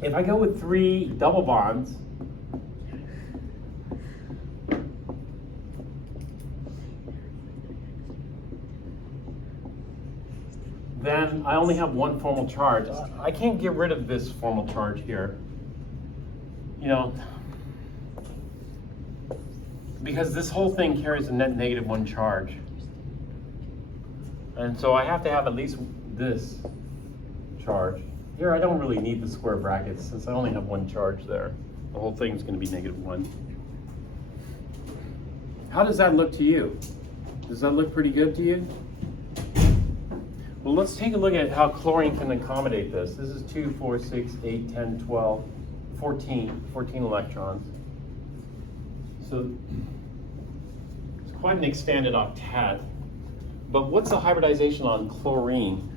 If I go with 3 double bonds, then I only have 1 formal charge. I can't get rid of this formal charge here, you know, because this whole thing carries a net -1 charge. And so I have to have at least this charge. Here I don't really need the square brackets since I only have 1 charge there. The whole thing's going to be -1. How does that look to you? Does that look pretty good to you? Well, let's take a look at how chlorine can accommodate this. This is 2, 4, 6, 8, 10, 12, 14 electrons. So it's quite an expanded octet. But what's the hybridization on chlorine?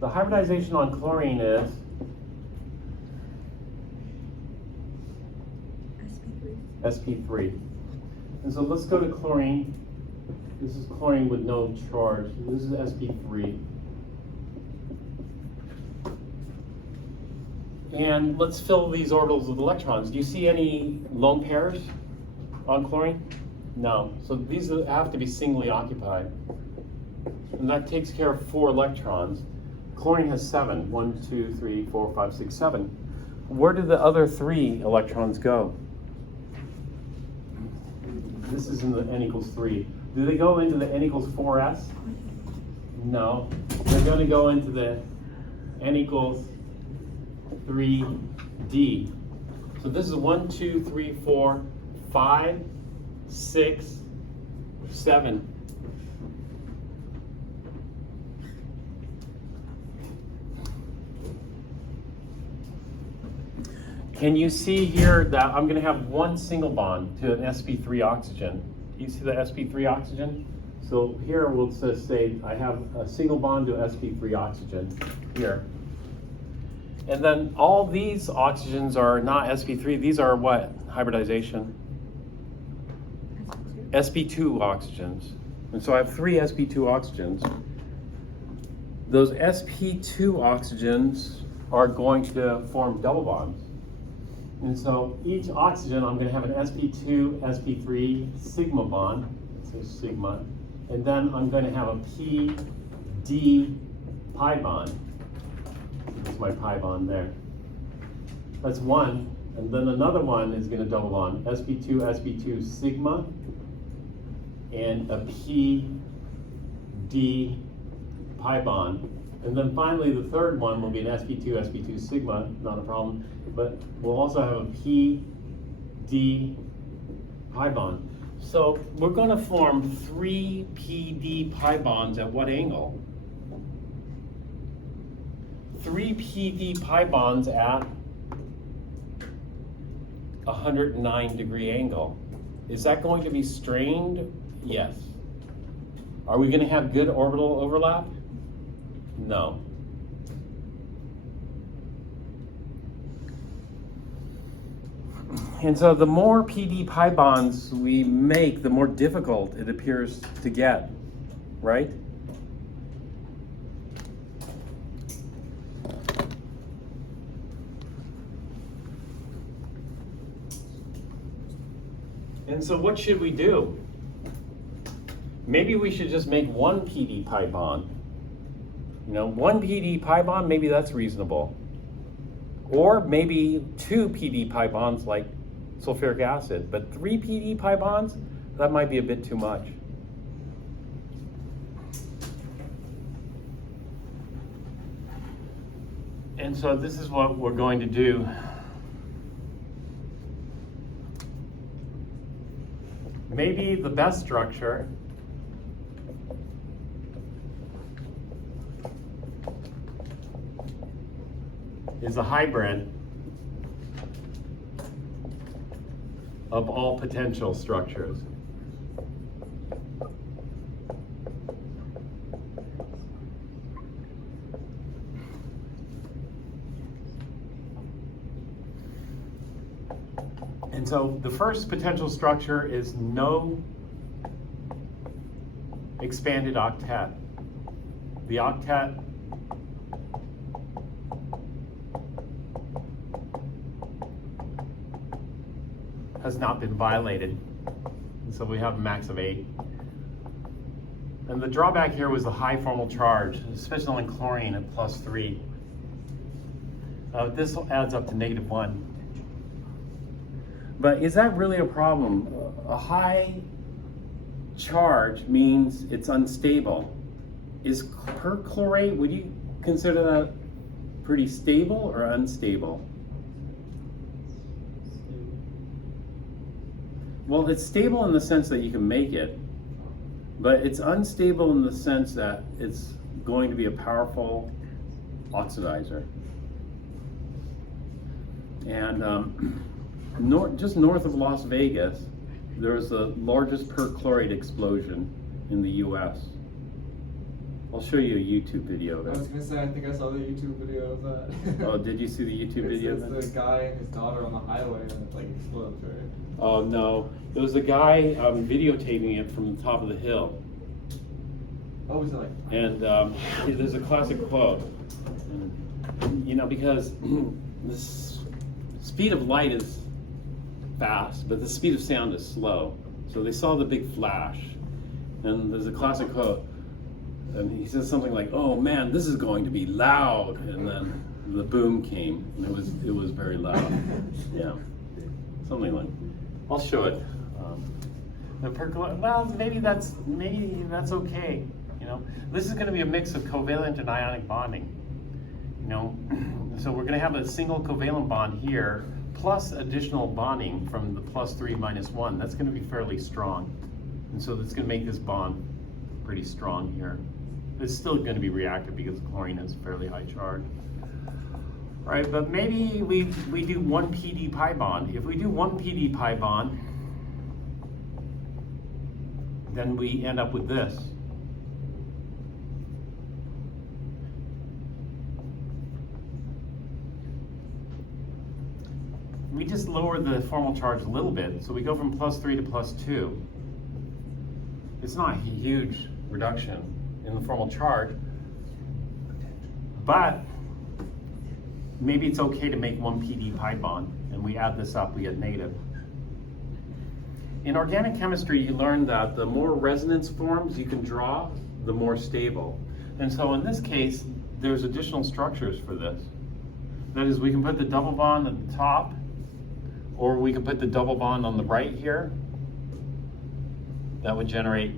The hybridization on chlorine is sp3. And so let's go to chlorine. This is chlorine with no charge. This is sp3. And let's fill these orbitals with electrons. Do you see any lone pairs on chlorine? No. So these have to be singly occupied. And that takes care of 4 electrons. Chlorine has 7. 1, 2, 3, 4, 5, 6, 7. Where do the other 3 electrons go? This is in the n equals 3. Do they go into the n equals 4s? No. They're going to go into the n equals 3d. So this is 1, 2, 3, 4, 5, 6, 7. Can you see here that I'm going to have 1 single bond to an sp3 oxygen? Do you see the sp3 oxygen? So here we'll just say I have a single bond to sp3 oxygen here. And then all these oxygens are not sp3. These are what? Hybridization? sp2 oxygens. And so I have 3 sp2 oxygens. Those sp2 oxygens are going to form double bonds. And so each oxygen, I'm going to have an sp2, sp3 sigma bond, so sigma, and then I'm going to have a p-d pi bond. That's my pi bond there. That's 1, and then another one is going to double bond, sp2, sp2 sigma, and a p-d pi bond. And then finally, the third one will be an sp2, sp2 sigma, not a problem, but we'll also have a p-d pi bond. So we're going to form 3 p-d pi bonds at what angle? 3 p-d pi bonds at 109-degree angle. Is that going to be strained? Yes. Are we going to have good orbital overlap? No. And so the more PD pi bonds we make, the more difficult it appears to get, right? And so what should we do? Maybe we should just make 1 PD pi bond. You know, 1 PD pi bond, maybe that's reasonable. Or maybe 2 PD pi bonds like sulfuric acid, but 3 PD pi bonds, that might be a bit too much. And so this is what we're going to do. Maybe the best structure is a hybrid of all potential structures. And so the first potential structure is no expanded octet. the octet has not been violated. And so we have a max of 8. And the drawback here was the high formal charge, especially in chlorine at +3. This adds up to -1. But is that really a problem? A high charge means it's unstable. Is perchlorate, would you consider that pretty stable or unstable? Well, it's stable in the sense that you can make it, but it's unstable in the sense that it's going to be a powerful oxidizer. And just north of Las Vegas, there was the largest perchlorate explosion in the US. I'll show you a YouTube video of it. I was gonna say, I think I saw the YouTube video of that. Oh, did you see the YouTube video? It's the guy and his daughter on the highway and it like explodes, right? Oh no, it was the guy videotaping it from the top of the hill. What was it like? And there's a classic quote, you know, because the speed of light is fast, but the speed of sound is slow. So they saw the big flash, and there's a classic quote, and he says something like, "Oh man, this is going to be loud," and then the boom came, and it was very loud. Yeah, something like. I'll show it. Well, maybe that's okay. You know, this is going to be a mix of covalent and ionic bonding. You know, so we're going to have a single covalent bond here, plus additional bonding from the +3 -1. That's going to be fairly strong, and so that's going to make this bond pretty strong here. It's still going to be reactive because chlorine has fairly high charge. All right, but maybe we do 1 PD pi bond. If we do 1 PD pi bond, then we end up with this. We just lower the formal charge a little bit, so we go from +3 to +2. It's not a huge reduction in the formal charge, but maybe it's okay to make 1 PD pi bond, and we add this up, we get negative. In organic chemistry, you learn that the more resonance forms you can draw, the more stable. And so in this case, there's additional structures for this. That is, we can put the double bond at the top, or we can put the double bond on the right here. That would generate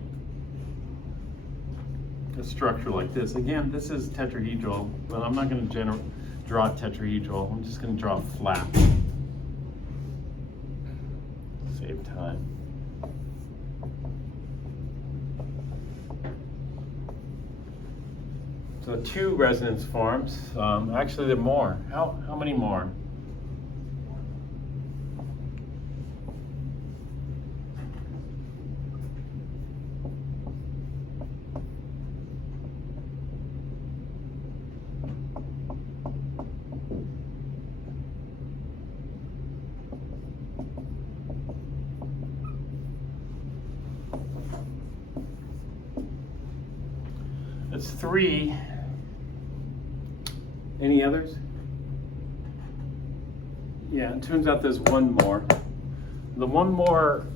a structure like this. Again, this is tetrahedral, but I'm not going to draw a tetrahedral. I'm just going to draw a flat. Save time. So 2 resonance forms. Actually, there are more. How many more? It's 3. Any others? Yeah, it turns out there's 1 more. The 1 more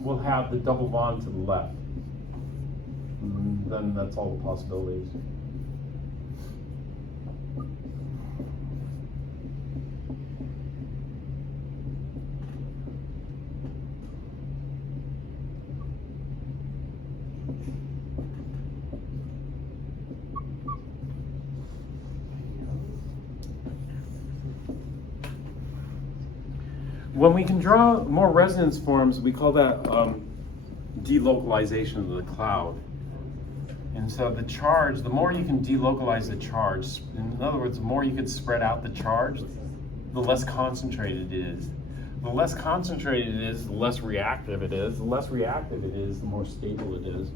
will have the double bond to the left. And then that's all the possibilities. When we can draw more resonance forms, we call that delocalization of the cloud. And so the charge, the more you can delocalize the charge, in other words, the more you can spread out the charge, the less concentrated it is. The less concentrated it is, the less reactive it is. The less reactive it is, the more stable it is.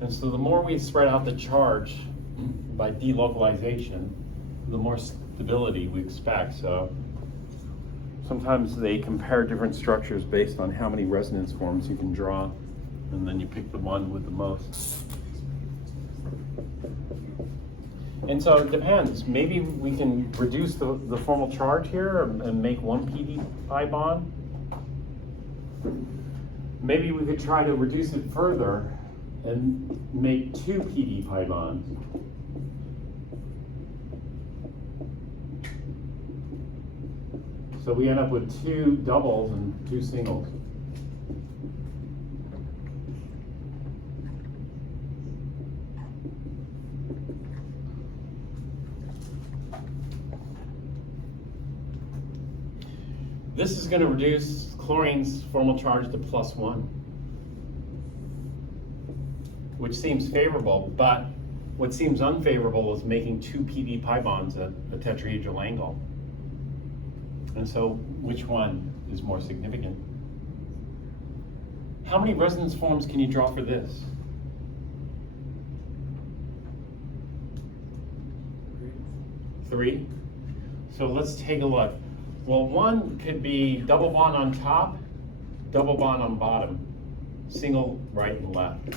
And so the more we spread out the charge by delocalization, the more stability we expect. So sometimes they compare different structures based on how many resonance forms you can draw, and then you pick the one with the most. And so it depends. Maybe we can reduce the formal charge here and make one PD pi bond. Maybe we could try to reduce it further and make two PD pi bonds. So we end up with two doubles and two singles. This is going to reduce chlorine's formal charge to +1, which seems favorable, but what seems unfavorable is making two PD pi bonds at a tetrahedral angle. And so, which one is more significant? How many resonance forms can you draw for this? 3. So let's take a look. Well, one could be double bond on top, double bond on bottom, single right and left.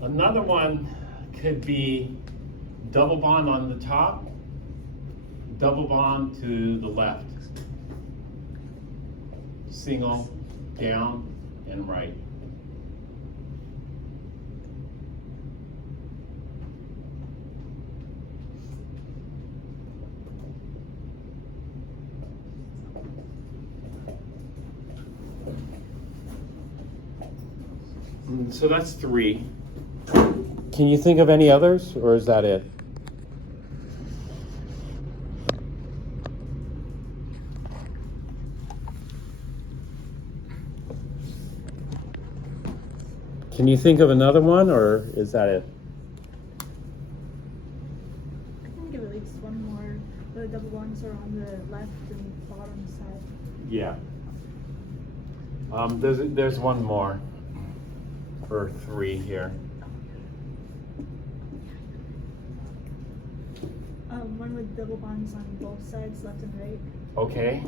Another one could be double bond on the top, double bond to the left, single down and right. So that's 3. Can you think of any others, or is that it? Can you think of another one, or is that it? I can give at least one more. The double bonds are on the left and bottom side. Yeah. There's one more for 3 here. One with double bonds on both sides, left and right. Okay.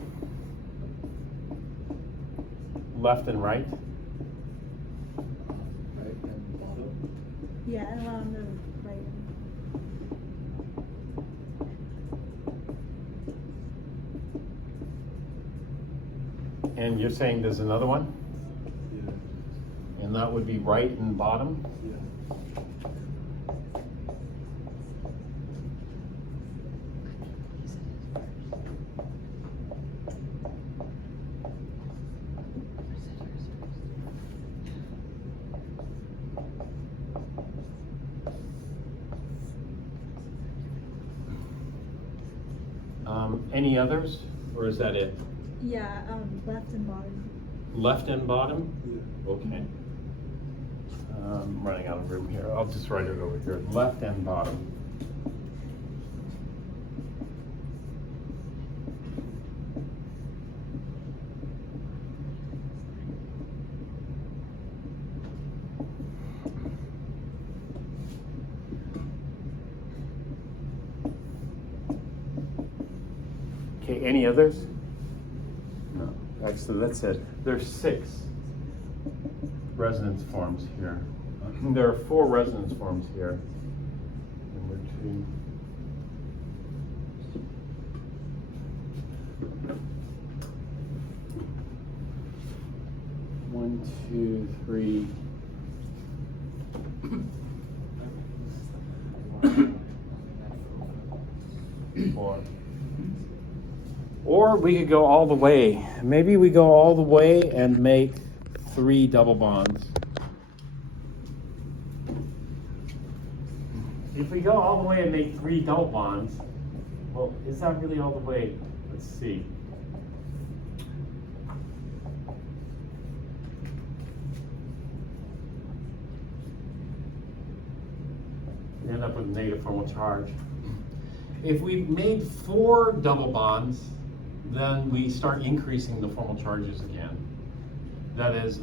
Left and right. Right and bottom. Yeah, and one on the right. And you're saying there's another one? Yeah. And that would be right and bottom? Yeah. Any others, or is that it? Yeah, left and bottom. Left and bottom? Yeah. Okay. I'm running out of room here. I'll just write it over here. Left and bottom. Okay, any others? No. Actually, that's it. There's 6 resonance forms here. There are 4 resonance forms here. Number 2. One, 2, 3. Four. Or we could go all the way. Maybe we go all the way and make 3 double bonds. If we go all the way and make 3 double bonds, well, is that really all the way? Let's see. We end up with negative formal charge. If we made 4 double bonds, then we start increasing the formal charges again. That is,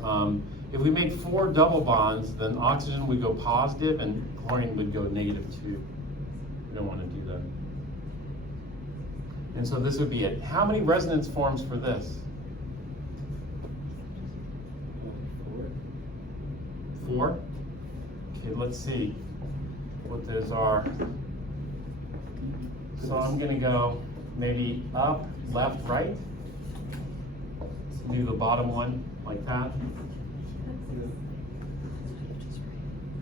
if we make 4 double bonds, then oxygen would go positive and chlorine would go -2. We don't want to do that. And so this would be it. How many resonance forms for this? 4? Okay, let's see what those are. So I'm gonna go maybe up, left, right. Do the bottom one like that.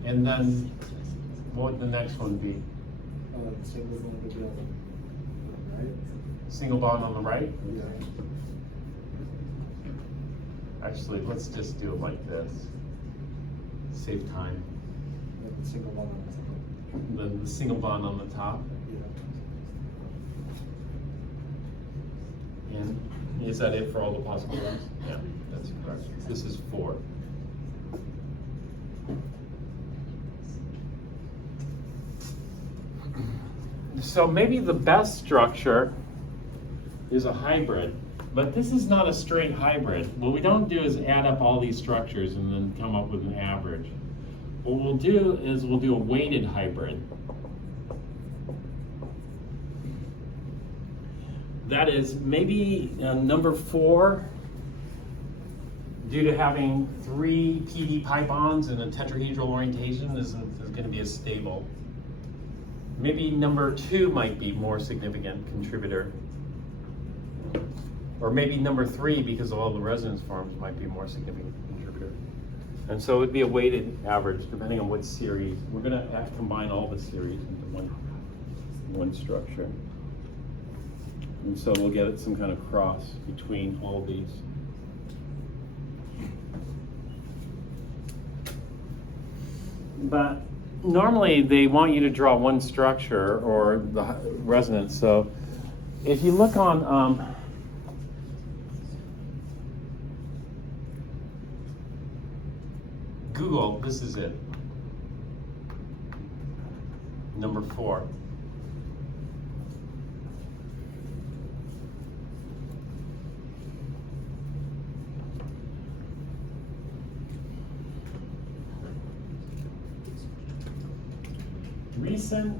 And then what would the next one be? Single bond together. Right? Single bond on the right? Yeah. Actually, let's just do it like this. Save time. And the single bond on the top. Then the single bond on the top. Yeah. And is that it for all the possible ones? Yeah, that's correct. This is 4. So maybe the best structure is a hybrid, but this is not a straight hybrid. What we don't do is add up all these structures and then come up with an average. What we'll do is we'll do a weighted hybrid. That is maybe number 4, due to having 3 PD pi bonds and a tetrahedral orientation, is going to be a stable. Maybe number 2 might be more significant contributor. Or maybe number 3, because of all the resonance forms, might be more significant contributor. And so it would be a weighted average depending on what series. We're going to combine all the series into one structure. And so we'll get some kind of cross between all these. But normally they want you to draw one structure or the resonance. So if you look on Google, this is it. Number 4. Recent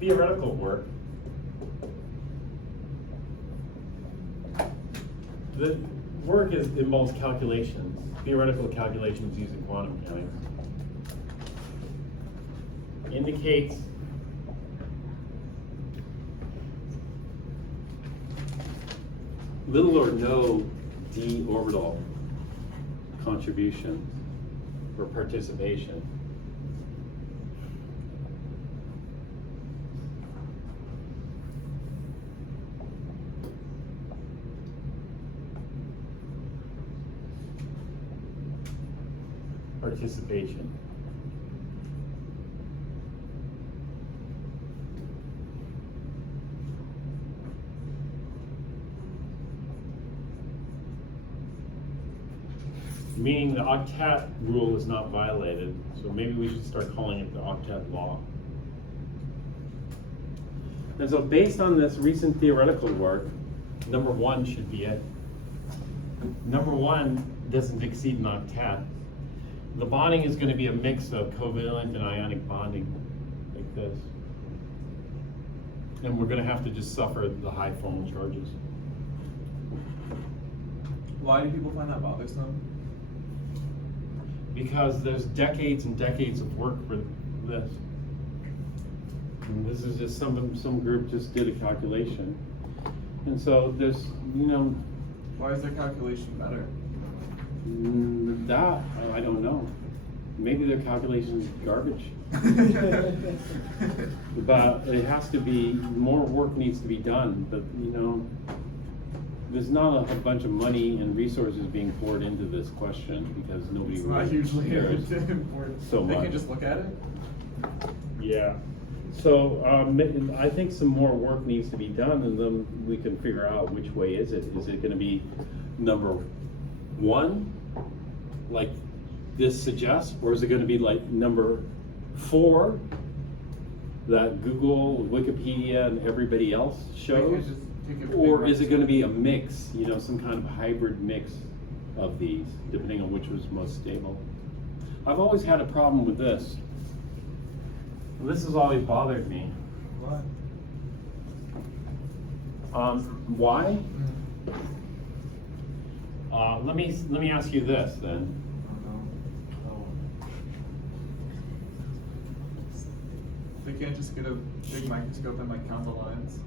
theoretical work. The work involves calculations, theoretical calculations using quantum mechanics. Indicates little or no d orbital contribution or participation. Participation. Meaning the octet rule is not violated, so maybe we should start calling it the octet law. And so based on this recent theoretical work, number 1 should be it. Number 1 doesn't exceed an octet. The bonding is going to be a mix of covalent and ionic bonding, like this. And we're going to have to just suffer the high formal charges. Why do people find that bothersome? Because there's decades and decades of work for this. And this is just some group just did a calculation. And so there's, Why is their calculation better? that, I don't know. Maybe their calculation is garbage. But it has to be, more work needs to be done, but there's not a bunch of money and resources being poured into this question because nobody It's really not usually cares important. so They much. can just look at it. Yeah. So I think some more work needs to be done, and then we can figure out which way is it. Is it going to be number 1, like this suggests, or is it going to be like number 4 that Google, Wikipedia, and everybody else They shows? can just take a big Or is it right going to be a turn. mix, some kind of hybrid mix of these, depending on which was most stable. I've always had a problem with this. This has always bothered me. What? Why? Let me ask you this then. They can't just get a big microscope and like count the lines.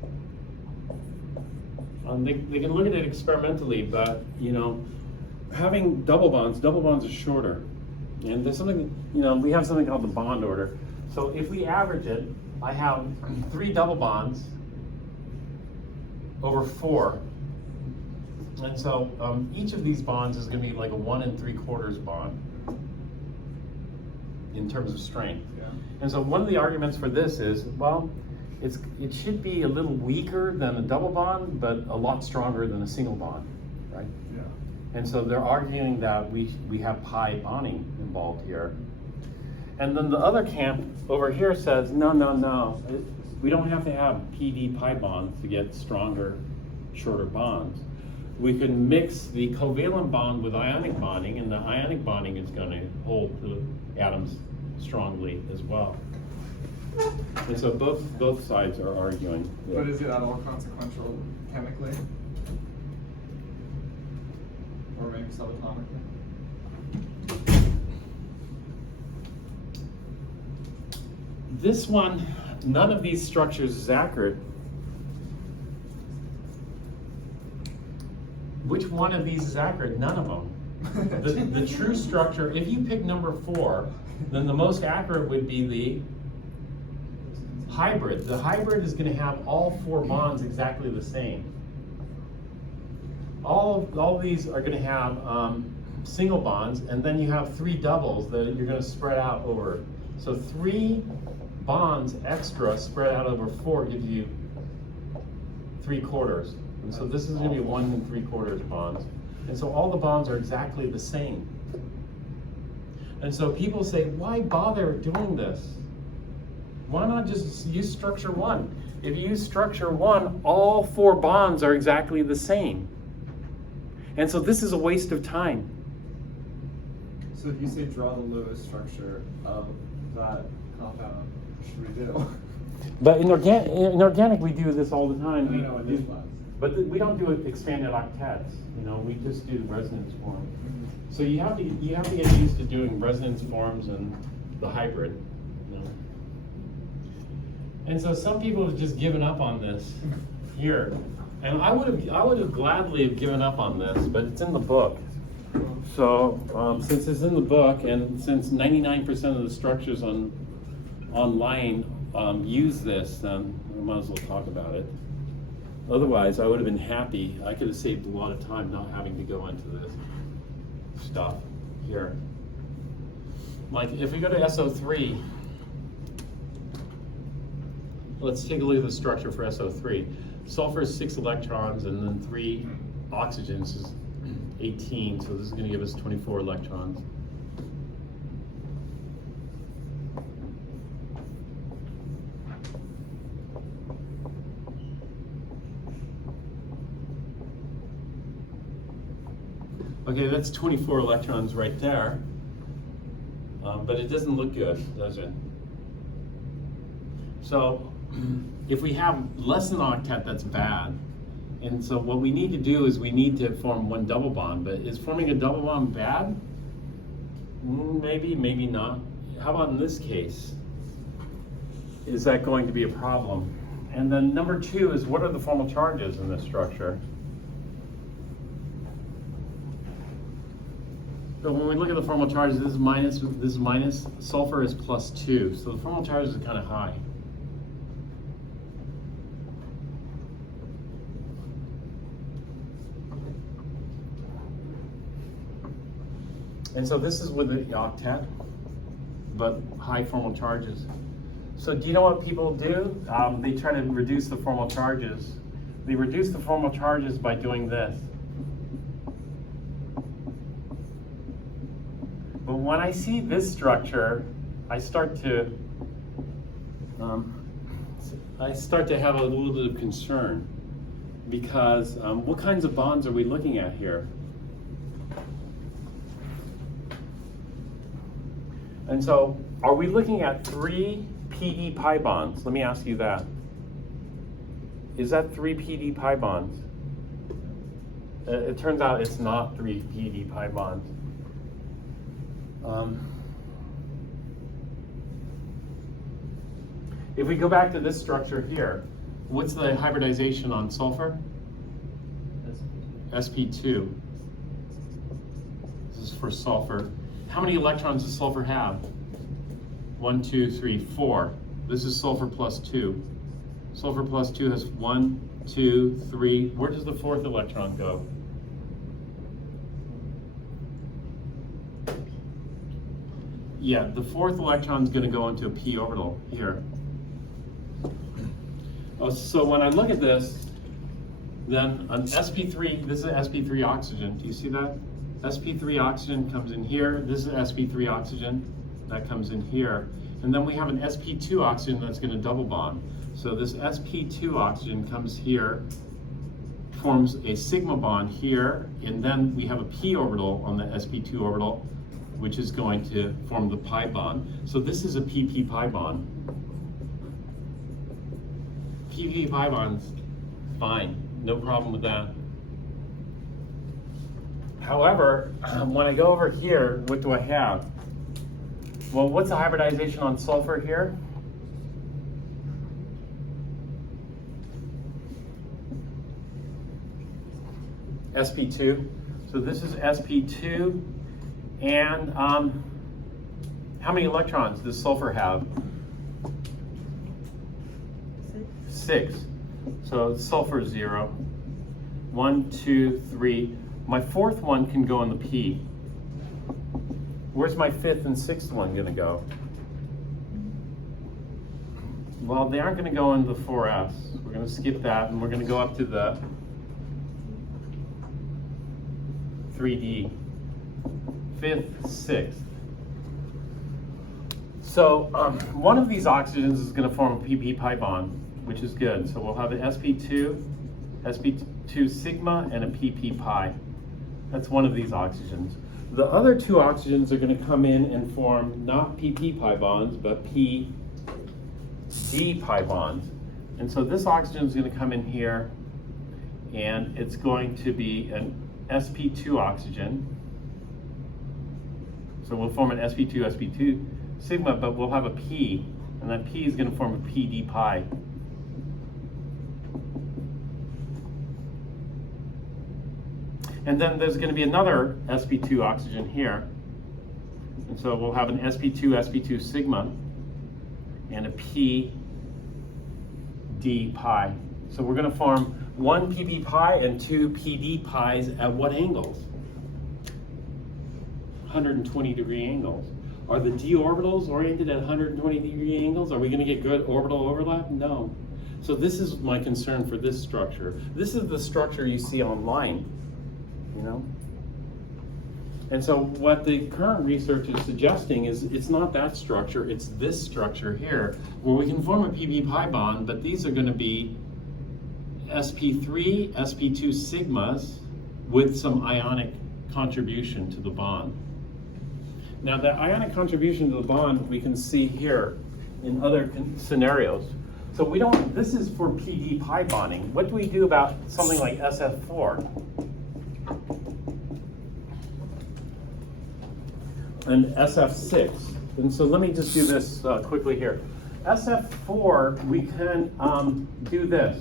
They can look at it experimentally, but you know, having double bonds are shorter. And there's something, you know, we have something called the bond order. So if we average it, I have 3 double bonds over 4. And so each of these bonds is going to be like a 1 3/4 bond in terms of strength. Yeah. And so one of the arguments for this is, well, it should be a little weaker than a double bond, but a lot stronger than a single bond, right? Yeah. And so they're arguing that we have pi bonding involved here. And then the other camp over here says, no, we don't have to have PD pi bonds to get stronger, shorter bonds. We can mix the covalent bond with ionic bonding, and the ionic bonding is going to hold the atoms strongly as well. And so both sides are arguing. But is it at all consequential chemically? Or maybe subatomically? This one, none of these structures is accurate. Which one of these is accurate? None of them. The true structure, if you pick number 4, then the most accurate would be the hybrid. The hybrid is going to have all 4 bonds exactly the same. All these are going to have single bonds, and then you have 3 doubles that you're going to spread out over. So 3 bonds extra spread out over 4 gives you 3/4. And so this is going to be 1 3/4 bonds. And so all the bonds are exactly the same. And so people say, why bother doing this? Why not just use structure 1? If you use structure 1, all 4 bonds are exactly the same. And so this is a waste of time. So if you say draw the Lewis structure of that compound, what should we do? But in organic, we do this all the time. I know in this class. But we don't do it expanded octets. You know, we just do resonance form. So you have to get used to doing resonance forms and the hybrid. You know? And so some people have just given up on this here, and I would have gladly have given up on this, but it's in the book. So since it's in the book, and since 99% of the structures online use this, then I might as well talk about it. Otherwise, I would have been happy. I could have saved a lot of time not having to go into this stuff here. Like if we go to SO3, let's take a look at the structure for SO3. Sulfur is 6 electrons, and then 3 oxygens is 18, so this is going to give us 24 electrons. Okay, that's 24 electrons right there, but it doesn't look good, does it? So if we have less than an octet, that's bad. And so what we need to do is we need to form 1 double bond, but is forming a double bond bad? Maybe, maybe not. How about in this case? Is that going to be a problem? And then number 2 is, what are the formal charges in this structure? So when we look at the formal charges, this is minus, sulfur is +2. So the formal charges are kind of high. And so this is with the octet, but high formal charges. So do you know what people do? They try to reduce the formal charges. They reduce the formal charges by doing this. But when I see this structure, I start to have a little bit of concern, because what kinds of bonds are we looking at here? And so, are we looking at 3 PD pi bonds? Let me ask you that. Is that 3 PD pi bonds? It turns out it's not 3 PD pi bonds. If we go back to this structure here, what's the hybridization on sulfur? sp2. This is for sulfur. How many electrons does sulfur have? 1, 2, 3, 4. This is sulfur plus 2. Sulfur plus 2 has 1, 2, 3. Where does the 4th electron go? Yeah, the 4th electron is going to go into a p orbital here. Oh, so when I look at this, then an sp3, this is an sp3 oxygen. Do you see that? sp3 oxygen comes in here. This is sp3 oxygen. That comes in here. And then we have an sp2 oxygen that's going to double bond. So this sp2 oxygen comes here, forms a sigma bond here, and then we have a p orbital on the sp2 orbital, which is going to form the pi bond. So this is a pp pi bond. pp pi bonds, fine, no problem with that. However, when I go over here, what do I have? Well, what's the hybridization on sulfur here? sp2. So this is sp2, and how many electrons does sulfur have? 6. So sulfur 0. 1, 2, 3. My 4th one can go in the P. Where's my 5th and 6th one going to go? Well, they aren't going to go in the 4s. We're going to skip that, and we're going to go up to the 3D. 5th, 6th. So one of these oxygens is going to form a pp pi bond, which is good. So we'll have an sp2 sigma, and a pp pi. That's one of these oxygens. The other 2 oxygens are going to come in and form not pp pi bonds, but pd pi bonds. And so this oxygen is going to come in here, and it's going to be an sp2 oxygen. So we'll form an sp2 sigma, but we'll have a p, and that p is going to form a pd pi. And then there's going to be another sp2 oxygen here. And so we'll have an sp2 sigma and a pd pi. So we're going to form 1 pp pi and 2 pd pi's at what angles? 120-degree angles. Are the d orbitals oriented at 120-degree angles? Are we going to get good orbital overlap? No. So this is my concern for this structure. This is the structure you see online. You know? And so what the current research is suggesting is it's not that structure, it's this structure here, where we can form a pp pi bond, but these are going to be sp3, sp2 sigmas with some ionic contribution to the bond. Now the ionic contribution to the bond we can see here in other scenarios. So we don't, this is for pd pi bonding. What do we do about something like SF4? And SF6. And so let me just do this quickly here. SF4, we can do this.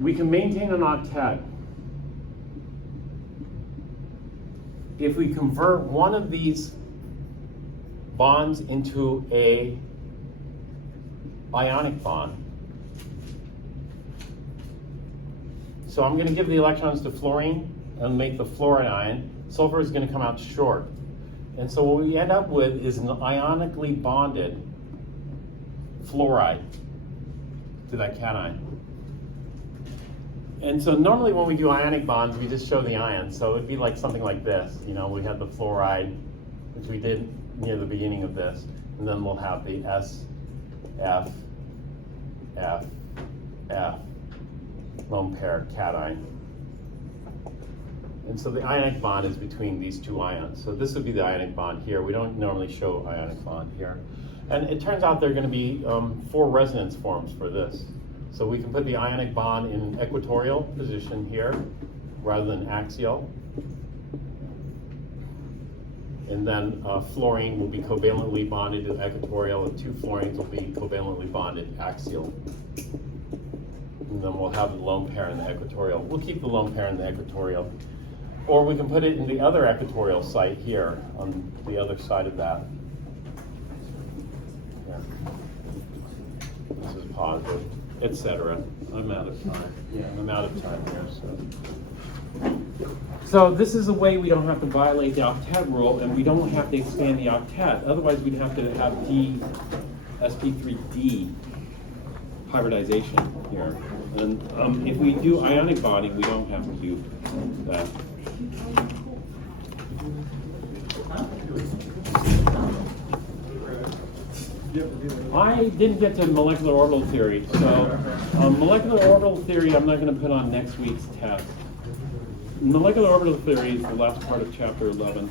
We can maintain an octet. If we convert one of these bonds into a ionic bond. So I'm going to give the electrons to fluorine and make the fluorine ion. Sulfur is going to come out short. And so what we end up with is an ionically bonded fluoride to that cation. And so normally when we do ionic bonds, we just show the ions. So it'd be like something like this. You know, we have the fluoride, which we did near the beginning of this. And then we'll have the S, F, F, F. lone pair cation. And so the ionic bond is between these two ions. So this would be the ionic bond here. We don't normally show ionic bond here. And it turns out there are going to be 4 resonance forms for this. So we can put the ionic bond in equatorial position here rather than axial. And then fluorine will be covalently bonded to equatorial, and 2 fluorines will be covalently bonded axial. And then we'll have the lone pair in the equatorial. We'll keep the lone pair in the equatorial. Or we can put it in the other equatorial site here on the other side of that. Yeah. This is positive, etc. I'm out of time. Yeah, I'm out of time here. So this is a way we don't have to violate the octet rule, and we don't have to expand the octet. Otherwise, we'd have to have sp3d hybridization here. And if we do ionic bonding, we don't have to do that. I didn't get to molecular orbital theory, so molecular orbital theory I'm not going to put on next week's test. Molecular orbital theory is the last part of chapter 11.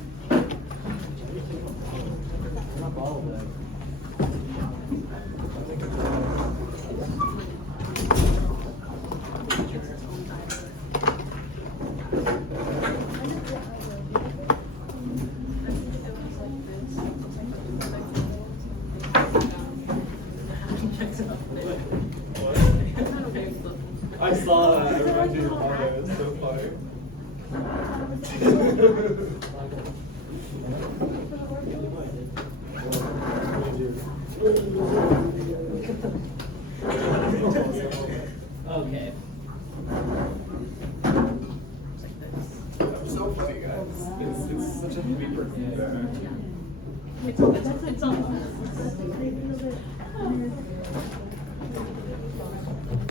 I saw that. Everyone did it. It's so funny. Okay. It's so funny, guys. It's such a paper. It's on.